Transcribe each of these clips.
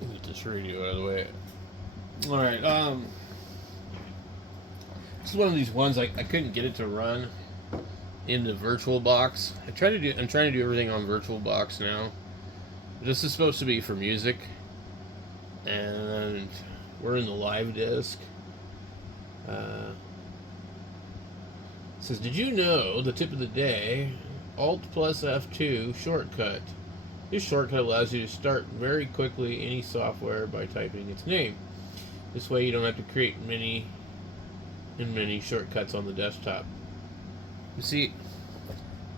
Get this radio out of the way. All right. This is one of these ones I couldn't get it to run in the VirtualBox. I'm trying to do everything on VirtualBox now. This is supposed to be for music, and we're in the live disk. It says, did you know the tip of the day? Alt plus F2 shortcut. This shortcut allows you to start very quickly any software by typing its name. This way you don't have to create many shortcuts on the desktop. You see,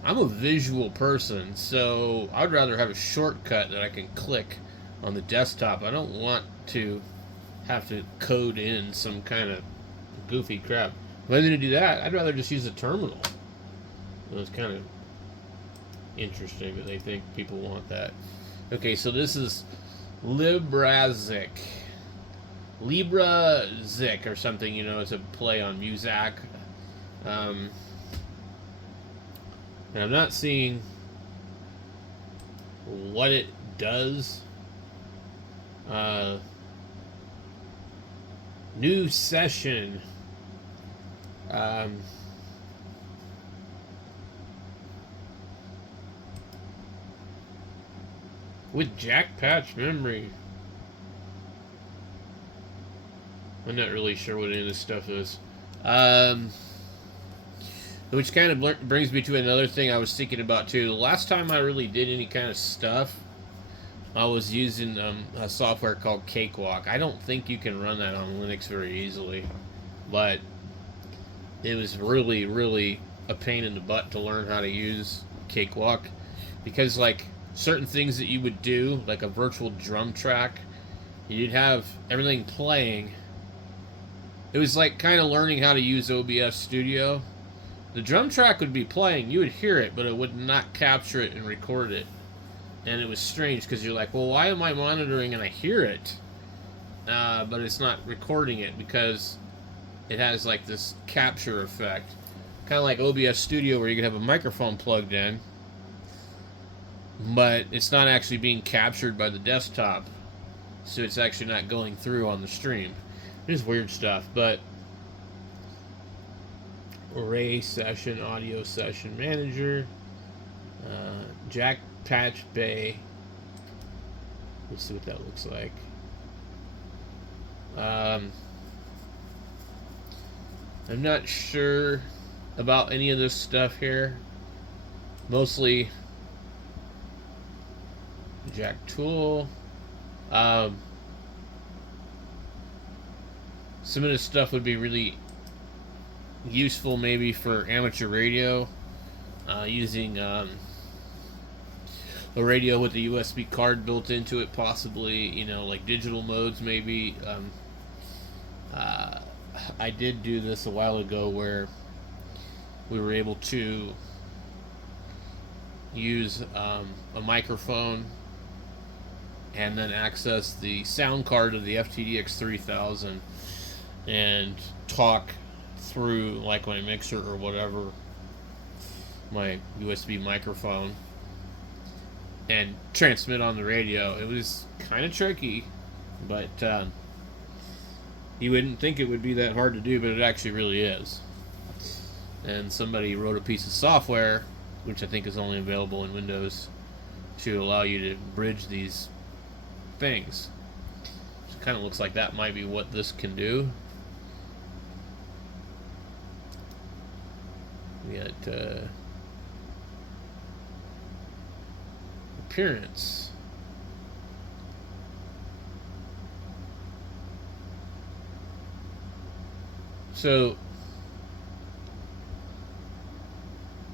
I'm a visual person, so I'd rather have a shortcut that I can click on the desktop. I don't want to have to code in some kind of goofy crap. If I'm going to do that, I'd rather just use a terminal. It's kind of interesting that they think people want that. Okay, so this is Librazik. Librazik or something, you know, it's a play on Muzak. And I'm not seeing what it does. New session. With jack patch memory. I'm not really sure what any of this stuff is. Which kind of brings me to another thing I was thinking about too. The last time I really did any kind of stuff, I was using a software called Cakewalk. I don't think you can run that on Linux very easily, but it was really, really a pain in the butt to learn how to use Cakewalk, because like certain things that you would do, like a virtual drum track, you'd have everything playing. It was like kind of learning how to use OBS Studio. The drum track would be playing, you would hear it, but it would not capture it and record it. And it was strange because you're like, well, why am I monitoring and I hear it, but it's not recording it, because it has like this capture effect. Kind of like OBS Studio where you can have a microphone plugged in, but it's not actually being captured by the desktop. So it's actually not going through on the stream. It is weird stuff, but Array Session, Audio Session Manager, Jack Patch Bay. Let's see what that looks like. I'm not sure about any of this stuff here. Mostly Jack Tool. Some of this stuff would be really useful maybe for amateur radio, using a radio with a USB card built into it, possibly, you know, like digital modes maybe. I did do this a while ago where we were able to use a microphone and then access the sound card of the FTDX 3000 and talk through like my mixer or whatever, my USB microphone, and transmit on the radio. It was kind of tricky, but you wouldn't think it would be that hard to do, but it actually really is. And somebody wrote a piece of software, which I think is only available in Windows, to allow you to bridge these things. It kind of looks like that might be what this can do. We got appearance. So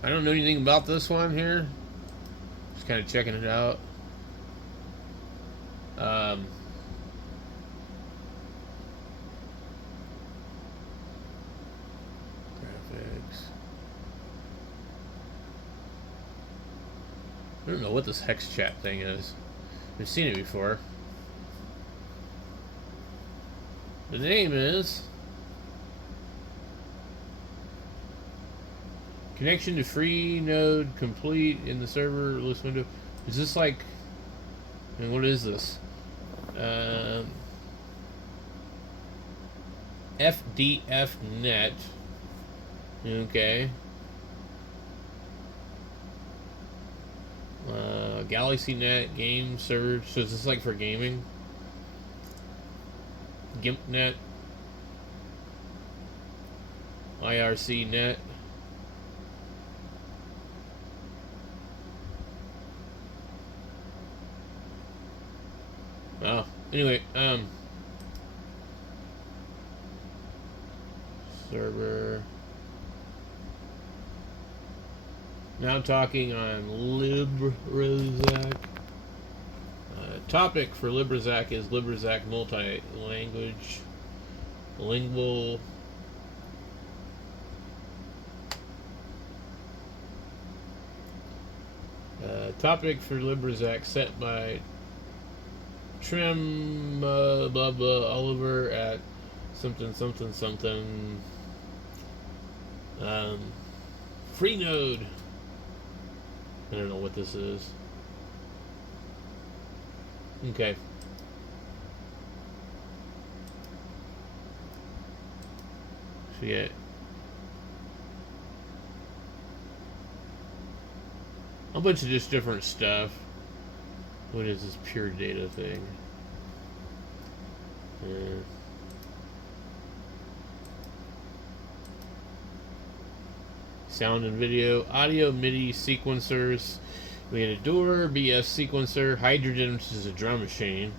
I don't know anything about this one here. Just kind of checking it out. Graphics. I don't know what this hex chat thing is. I've seen it before. The name is connection to free node complete in the server list window. Is this like, I mean, what is this? Um, FDF net. Okay. Galaxy net game server. So is this like for gaming? GIMP net. IRC net. Oh, anyway, server. Now talking on Librazik. Topic for Librazik is Librazik multi-language, lingual. Topic for Librazik set by Trim blah blah Oliver at something something something. Free node. I don't know what this is. Okay. So yeah. A bunch of just different stuff. What is this pure data thing? Sound and video, audio, MIDI sequencers. We had a Door, BS sequencer, Hydrogen, which is a drum machine,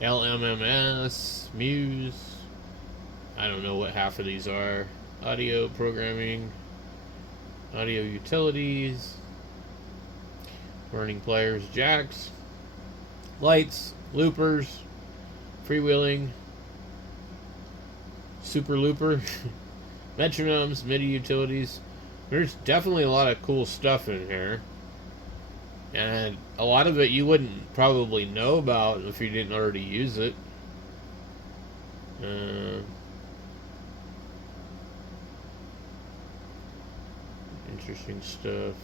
LMMS, Muse. I don't know what half of these are. Audio programming, audio utilities, burning players, jacks, lights, loopers, freewheeling, super looper, metronomes, MIDI utilities. There's definitely a lot of cool stuff in here. And a lot of it you wouldn't probably know about if you didn't already use it. Interesting stuff.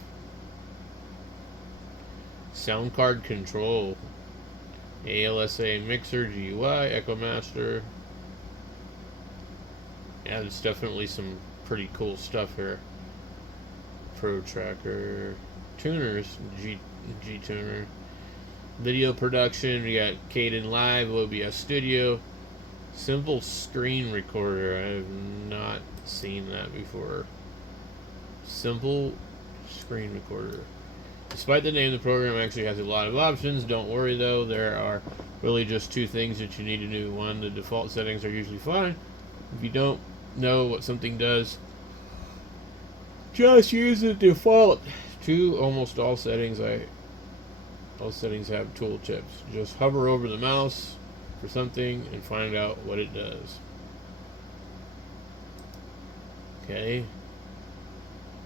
Sound card control. ALSA mixer, GUI, Echo Master. Yeah, there's definitely some pretty cool stuff here. Pro Tracker, tuners, G tuner, video production. We got Caden Live, OBS Studio, simple screen recorder. I have not seen that before. Simple screen recorder. Despite the name, the program actually has a lot of options. Don't worry though, there are really just two things that you need to do. One, the default settings are usually fine. If you don't know what something does, just use the default. Two, almost all settings have tooltips. Just hover over the mouse for something and find out what it does. Okay.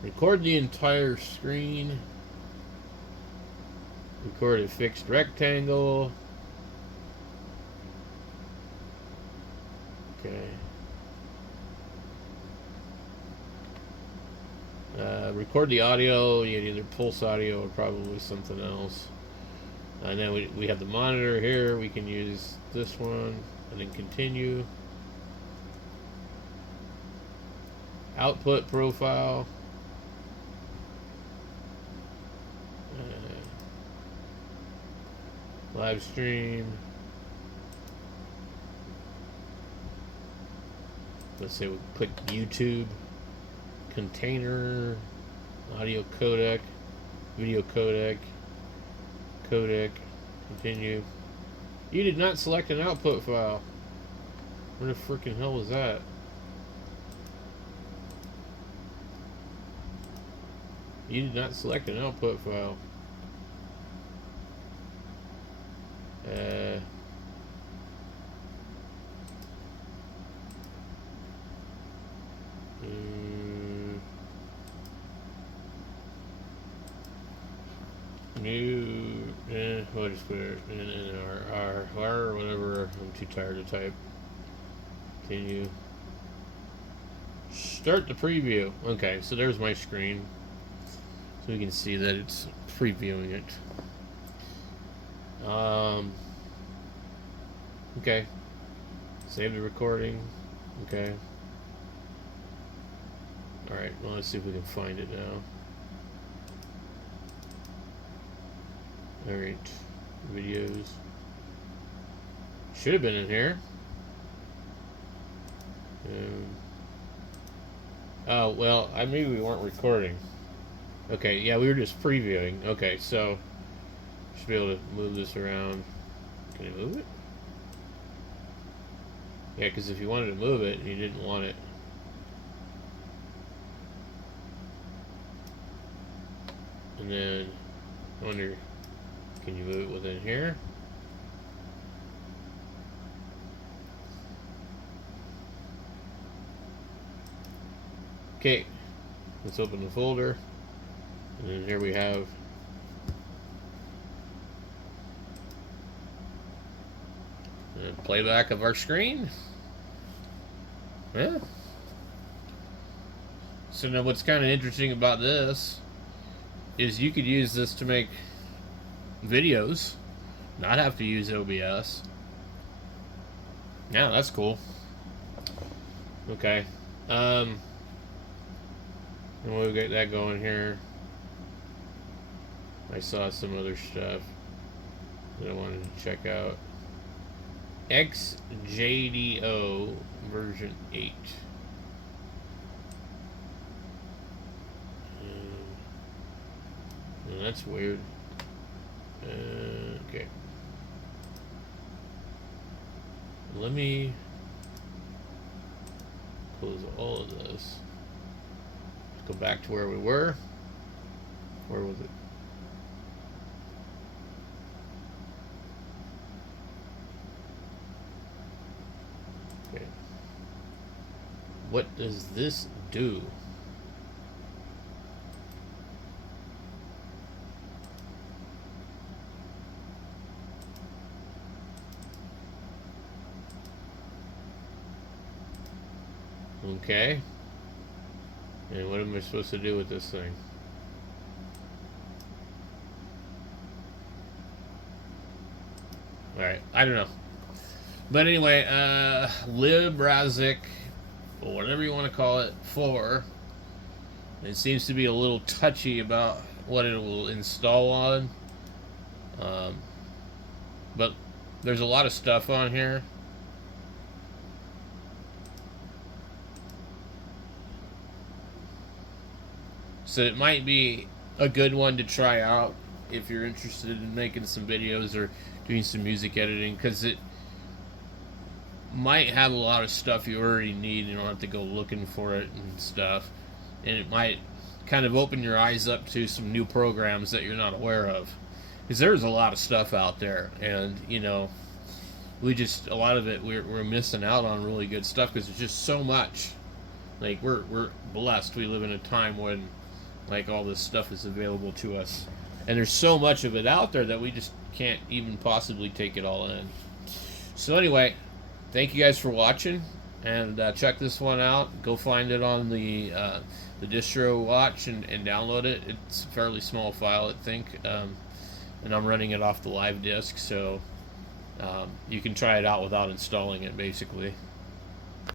Record the entire screen. Record a fixed rectangle. Okay. Record the audio. You had either pulse audio or probably something else. And then we have the monitor here. We can use this one and then continue. Output profile. Live stream. Let's say we click YouTube. Container. Audio codec. Video codec. Codec. Continue. You did not select an output file. Where the freaking hell was that? You did not select an output file. New, we'll just put it in our or whatever. I'm too tired to type. Continue. Start the preview. Okay, so there's my screen. So we can see that it's previewing it. Okay. Save the recording. Okay. Alright, well, let's see if we can find it now. Alright. Videos. Should have been in here. Oh, well, maybe we weren't recording. Okay, yeah, we were just previewing. Okay, so should be able to move this around. Can you move it? Yeah, because if you wanted to move it and you didn't want it. And then, I wonder, can you move it within here? Okay, let's open the folder. And then here we have a playback of our screen. Yeah. So now what's kind of interesting about this is you could use this to make videos, not have to use OBS. Yeah, that's cool. Okay. And we'll get that going here. I saw some other stuff that I wanted to check out. XJDO version 8. That's weird. Okay. Let me close all of this. Let's go back to where we were. Where was it? Okay. What does this do? Okay. And what am I supposed to do with this thing? Alright, I don't know. But anyway, Librazik, or whatever you want to call it, 4. It seems to be a little touchy about what it will install on. But there's a lot of stuff on here. So it might be a good one to try out if you're interested in making some videos or doing some music editing, because it might have a lot of stuff you already need. You don't have to go looking for it and stuff. And it might kind of open your eyes up to some new programs that you're not aware of. Because there's a lot of stuff out there. And, you know, a lot of it, we're missing out on really good stuff because there's just so much. Like, we're blessed. We live in a time when, like, all this stuff is available to us. And there's so much of it out there that we just can't even possibly take it all in. So anyway, thank you guys for watching, and check this one out. Go find it on the distro watch and download it. It's a fairly small file, I think, and I'm running it off the live disk, so you can try it out without installing it, basically.